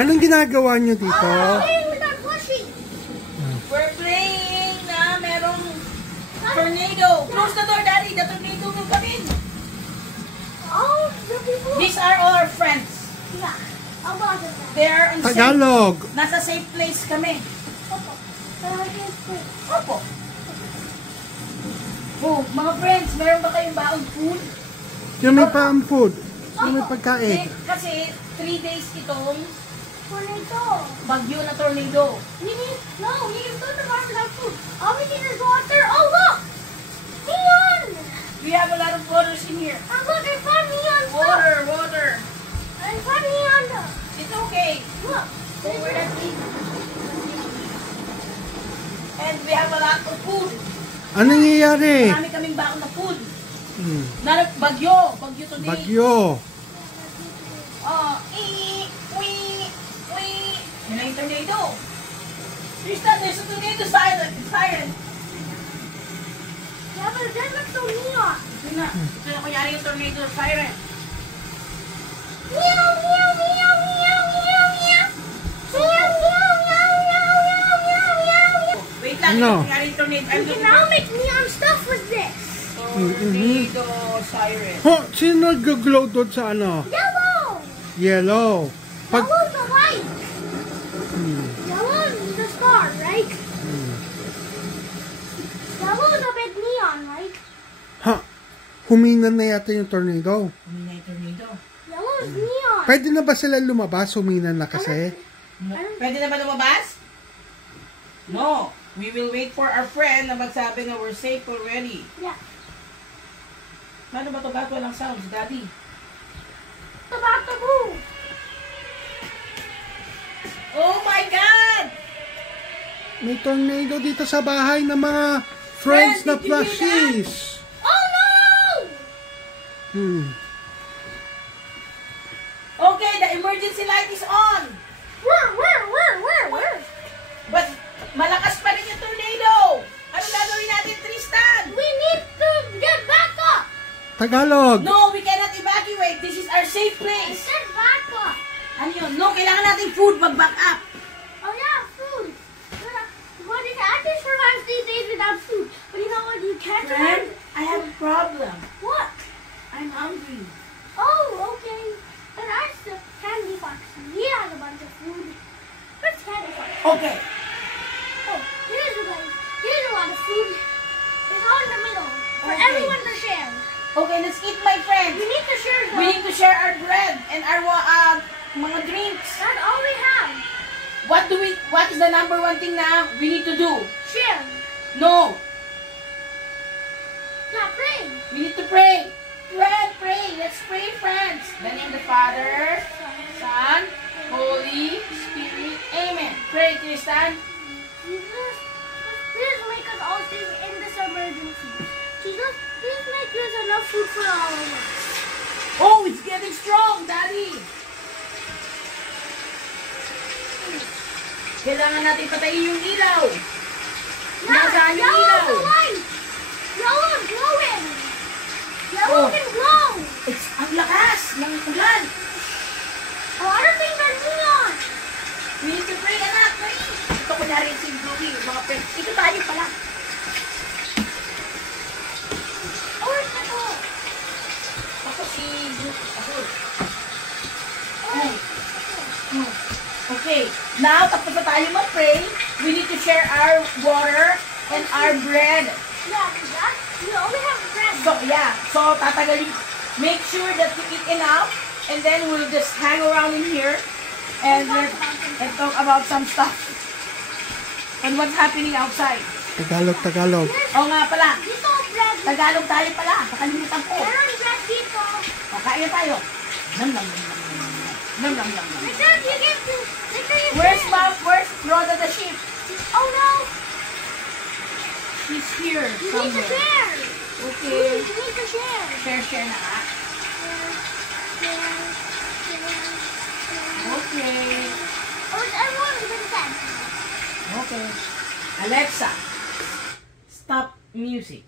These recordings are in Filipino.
Anong ginagawa nyo dito? We're playing na merong tornado. Close the door, Daddy. The tornado will come in. Oh, the people. These are all our friends. Yeah. They are on Tagalog. safe. Nasa safe place kami. Opo. Opo. Oh, mga friends, meron ba kayong baon food? Yung may food. Yung may pagkain. Kasi 3 days itong Tornado. bagyo na tornado. We need to go to the bar without food. All we need is water. Oh, look! Neon! We have a lot of waters in here. Oh, look, I found neon stuff. Water. I found neon. It's okay. Look. We're not eating. And we have a lot of food. Ano nangyayari? Marami kaming baon na food. Bagyo today. Bagyo. Yun na yung tornado. Tristan, there's a tornado siren. Yeah, but it doesn't look so neon. Yun na. Ito na kunyari yung tornado siren. Meow, meow, meow, meow, meow, meow. Meow, meow, meow, meow, meow, meow, meow. Wait lang, Ano? ito kunyari yung tornado. You can now make neon stuff with this. Tornado siren. Sino nag-glow doon sa ano? Yellow. Yellow. Yellow's the light. Yellow is the star, right? Yellow is a bit neon, right? Huminan na yata yung tornado. Hindi na yung tornado. Yellow is neon. Pwede na ba sila lumabas? Huminan na kasi. Pwede na ba lumabas? No. We will wait for our friend na magsabi na we're safe already. Yeah. Paano ba ito? Ba't walang sounds, Daddy? Taboo. Oh my God! May tornado dito sa bahay ng mga friends na Did you hear plushies. Oh no! Okay, the emergency light is on. Where? But malakas pa rin yung tornado. Ano gagawin natin, Tristan? We need to get back up. Tagalog. No, we cannot evacuate. This is our safe I place. said back up. Ano yun? No, kailangan natin food. Mag-back up. Oh yeah, food. But you can actually survive these days without food. But you know what? You can't Friend, survive. I have a problem. What? I'm hungry. Oh, okay. And I still Candy Fox. He has a bunch of food. Where's Candy Fox? Okay. Oh, here's a lot of food. It's all in the middle for Okay. everyone to share. Okay, let's eat, my friend. We need to share We need to share our bread and our mga drinks. That's all we have. What is the number one thing na we need to do? Share. No. Not pray. We need to pray. Pray. Let's pray, friends. In the name of the Father, Son, Holy Spirit. Amen. Pray, Tristan. Jesus, please make us all safe in this emergency. Jesus, please make us enough food for all of us. Oh, it's getting strong, Daddy. Kailangan natin patayin yung ilaw. Nasaan yung Yellow's ilaw? the light. Yellow's glowing. Yellow Oh. can glow. Ang lakas ng ulan. A lot of things are neon. We need to pray, anak. Pray. Ito kunyari si Bluey, mga friends. Ito tayo pala. Oh, it's the door. Ako si Ako. Okay. Now, tapos na tayo mag-pray. We need to share our water and our bread. Yeah, that, we only have bread. So, yeah. So, tatagalin. Make sure that you eat enough. And then, we'll just hang around in here. And talk about some stuff. And what's happening outside. Tagalog. Oo nga pala. Dito, bread. Tagalog tayo pala. Nakalimutan ko. Meron bread dito. Kaya tayo. Nam. Make sure you get to, make sure you Where's share. Mom? Where's Rhoda the sheep? Oh no, She's here you need to somewhere. share. Okay. You need to share. Share na nga. Share. Okay. Oh, it's everyone is in bed. Okay. Alexa, stop music.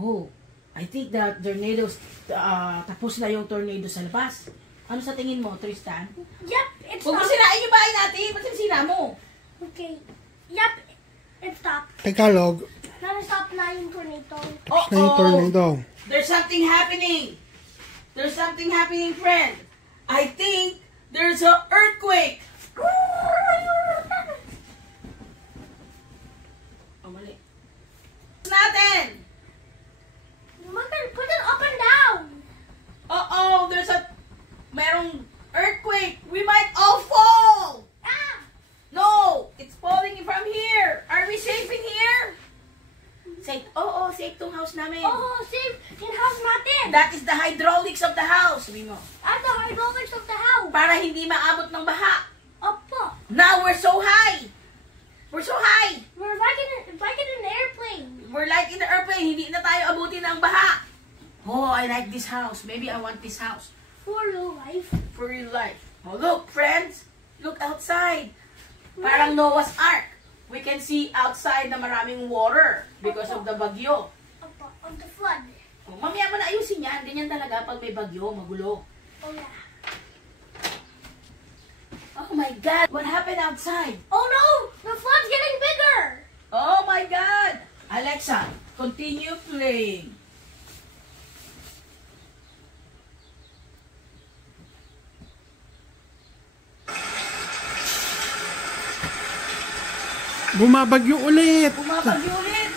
Oh, I think that tornadoes, tapos na yung tornado sa labas. Ano sa tingin mo, Tristan? Yep, it Huwag mo stopped. sirain yung bahay natin. Ba't sira mo? Okay. Yep, it stopped. Tagalog. Now stop lying, tornado. Na yung tornado. There's something happening. There's something happening, friend. I think there's an earthquake. Oh, mali. Natin. Put it up and down. Uh-oh, merong earthquake. We might all fall. Ah! No, it's falling from here. Are we safe in here? Safe. Oo, safe tong house namin. Oh, safe in house natin. That is the hydraulics of the house. Sabi mo. At the hydraulics of the house. Para hindi maabot ng baha. Opo. Now we're so high. We're so high. We're like in an airplane. We're like in the airplane. Hindi na tayo abutin ng baha. Oh, I like this house. Maybe I want this house. For real life. For real life. Oh, look, friends. Look outside. Parang Noah's Ark. We can see outside na maraming water because of the bagyo. Opo, of the flood. Oh, mamaya mo na ayusin yan. Ganyan talaga pag may bagyo, magulo. Oh yeah. Oh my God. What happened outside? Oh no! The flood's getting bigger! Oh my God. Alexa, continue playing. Bumabagyo ulit. Bumabagyo ulit.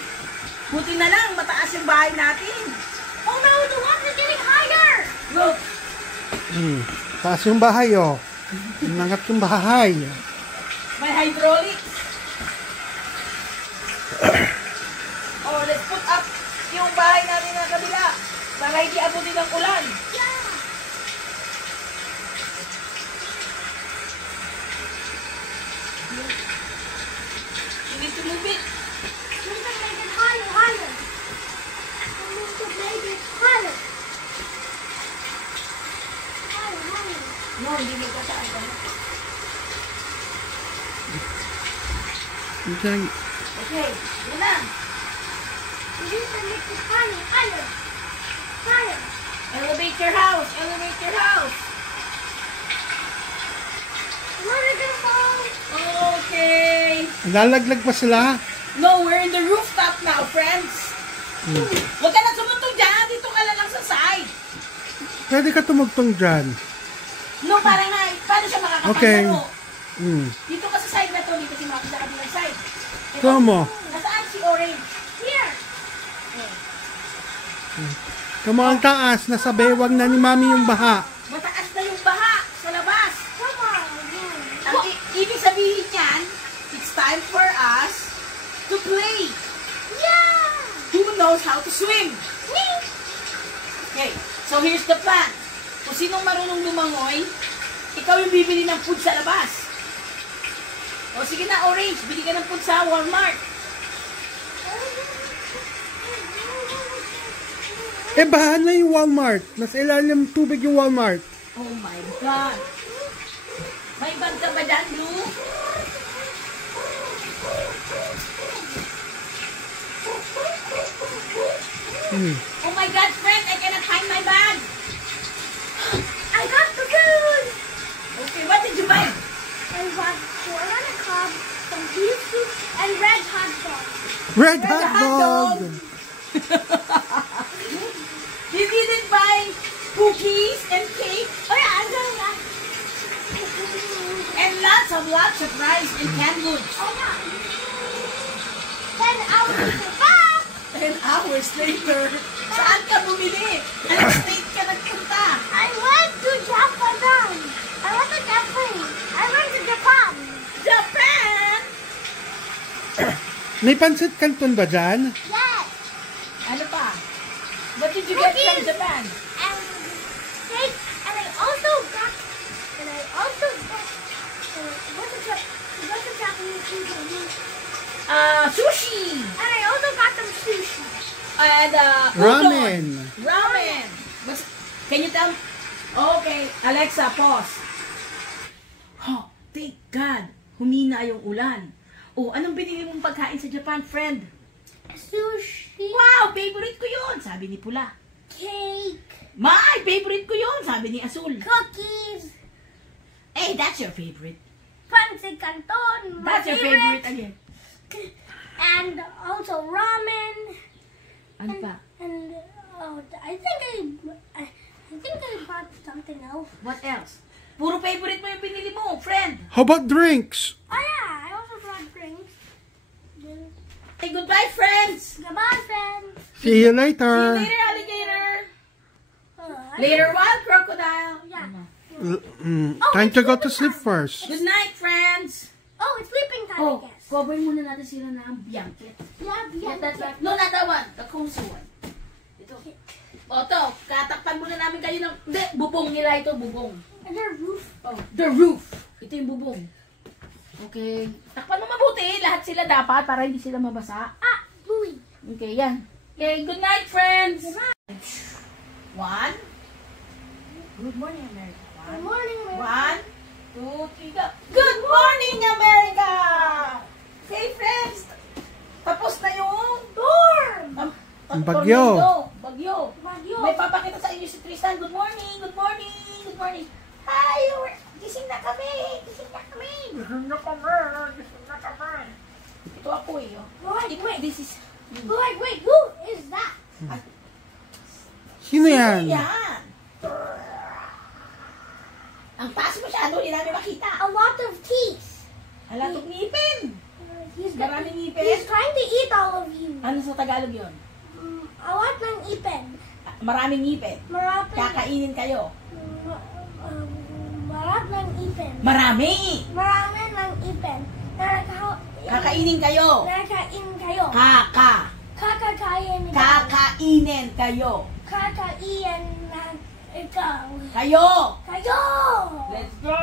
Buti na lang, mataas yung bahay natin. Oh no! The water is getting higher! Look. Taas yung bahay, oh. Nangat yung bahay. May hydraulics. Oh, let's put up yung bahay natin na kabila para hindi abutin ng ulan. Yeah! You need to move it. We can make it higher, higher. We need to make it higher. Higher, higher. No, hindi mo kataas. Okay, yun na. We need to make it higher, higher. Higher. Elevate your house. Elevate your house. We're gonna fall. Okay. Lalaglag pa sila. No, we're in the rooftop now, friends. Huwag ka na sumutong dyan. Dito ka lang sa side. Pwede ka tumugtong dyan. No, para nga. Paano siya makakapaglaro? Okay. Dito ka sa side na to. Dito si Maki sa kabilang side. Ito. Como? Nasaan si Orange? Here. Kamo ang taas. Nasa bewang na ni Mami yung baha. Mataas na yung baha sa labas. Come on. Ang ibig sabihin yan, it's time for us to play. Yeah. Who knows how to swim? Me. Okay, so here's the plan. Kung sinong marunong lumangoy, ikaw yung bibili ng food sa labas. O sige na, Orange, bili ka ng food sa Walmart. Eh, baha na yung Walmart. Nasa ilalim ng tubig yung Walmart. Oh my God. May bag ka ba dyan, Blue? Oh my God, friend, I cannot find my bag. I got the food. Okay, what did you buy? I bought corn on a cob, some beef soup, and red hot dog. Red hot dog. You didn't buy cookies and cake Oh yeah, I'm gonna that. and lots of rice and canned goods. Oh yeah. 10 hours later. Ah! 10 hours later, saan ka bumili? Anong state ka nagpunta? I went to Japan. I went to Japan. I went to Japan. Japan! May pansit canton ba dyan? Yes. Ano pa? What did you get from Cookies. Japan? And cake. And I also got. What's the Japanese food? Sushi! And I also got some sushi. And Ramen. udon. Ramen. Can you tell? Okay, Alexa, pause. Oh, thank God. Humina yung ulan. Oh, anong binili mong pagkain sa Japan, friend? Sushi. Wow, favorite ko yun, sabi ni Pula. Cake. My favorite ko yun, sabi ni Azul. Cookies. Hey, that's your favorite. Pancit Canton. My That's your favorite again. And also ramen. Ano pa? And I think I bought something else. What else? Puro favorite mo yung binili mo, friend. How about drinks? Oh yeah, I also brought drinks. Hey, goodbye, friends. Goodbye, friends. See you See you later. later, alligator. I Later, what? Crocodile. Yeah. Ano? Time to go to sleep first. Good night, friends. Oh, it's sleeping time, Oh, I guess. cover muna natin sila ng blanket. Yeah. No, not that one. The cozy one. Ito. O, to. Katakpan muna namin kayo ng... Hindi, bubong nila ito, bubong. And their roof. Oh, the roof. Ito yung bubong. Okay. Takpan mo mabuti. Lahat sila dapat para hindi sila mabasa. Ah, Bluey. Okay, yan. Okay, good night, friends. Good night. One. Good morning, America. Good morning, Mary. 1, 2, 3, go. Good morning, America! Okay, friends. Tapos na yung Storm. Ang bagyo. Bagyo. Bagyo. May papakita sa inyo si Tristan. Good morning, good morning, good morning. Hi, gising na kami. Gising na kami. Gising na kami. Gising na kami. Ito ako eh. Oh. Wait. This is... Wait, who is that? Sino yan? Yan. Ang taas masyado, hindi namin makita. A lot of teeth. Halatong ngipin. Maraming ngipin. He's trying to eat all of you. Ano sa Tagalog yun? A lot ng ipin. Maraming ngipin. Marami. Kakainin kayo. Marami ng ipin. Marami! Marami ng ipin. Kakainin kayo. Nakakain kayo. Kakakainin Kakakain kayo. Kakain na ikaw. Kayo! Kayo! Let's go!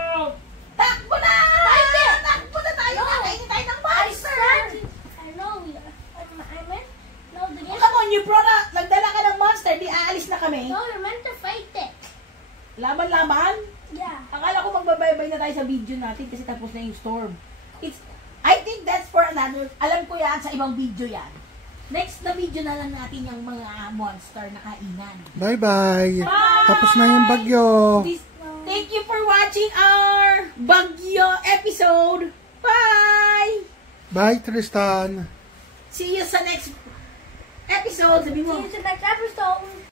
Takbo na! Fight it! Takbo na tayo! No. Kakainin tayo ng I monster! said, I know we are. I meant, no, the game. Come on, you brought a... Nagdala ka ng monster, di aalis na kami. No, you're meant to fight it. Laban-laban? Yeah. Akala ko magbabaybay na tayo sa video natin kasi tapos na yung storm. I think that's for another... Alam ko yan, sa ibang video yan. Next na video na lang natin yung mga monster na kainan. Bye-bye. Bye! Tapos na yung bagyo. Thank you for watching our Bagyo episode. Bye! Bye, Tristan. See you sa next episode. Sabi mo. See you in the next episode.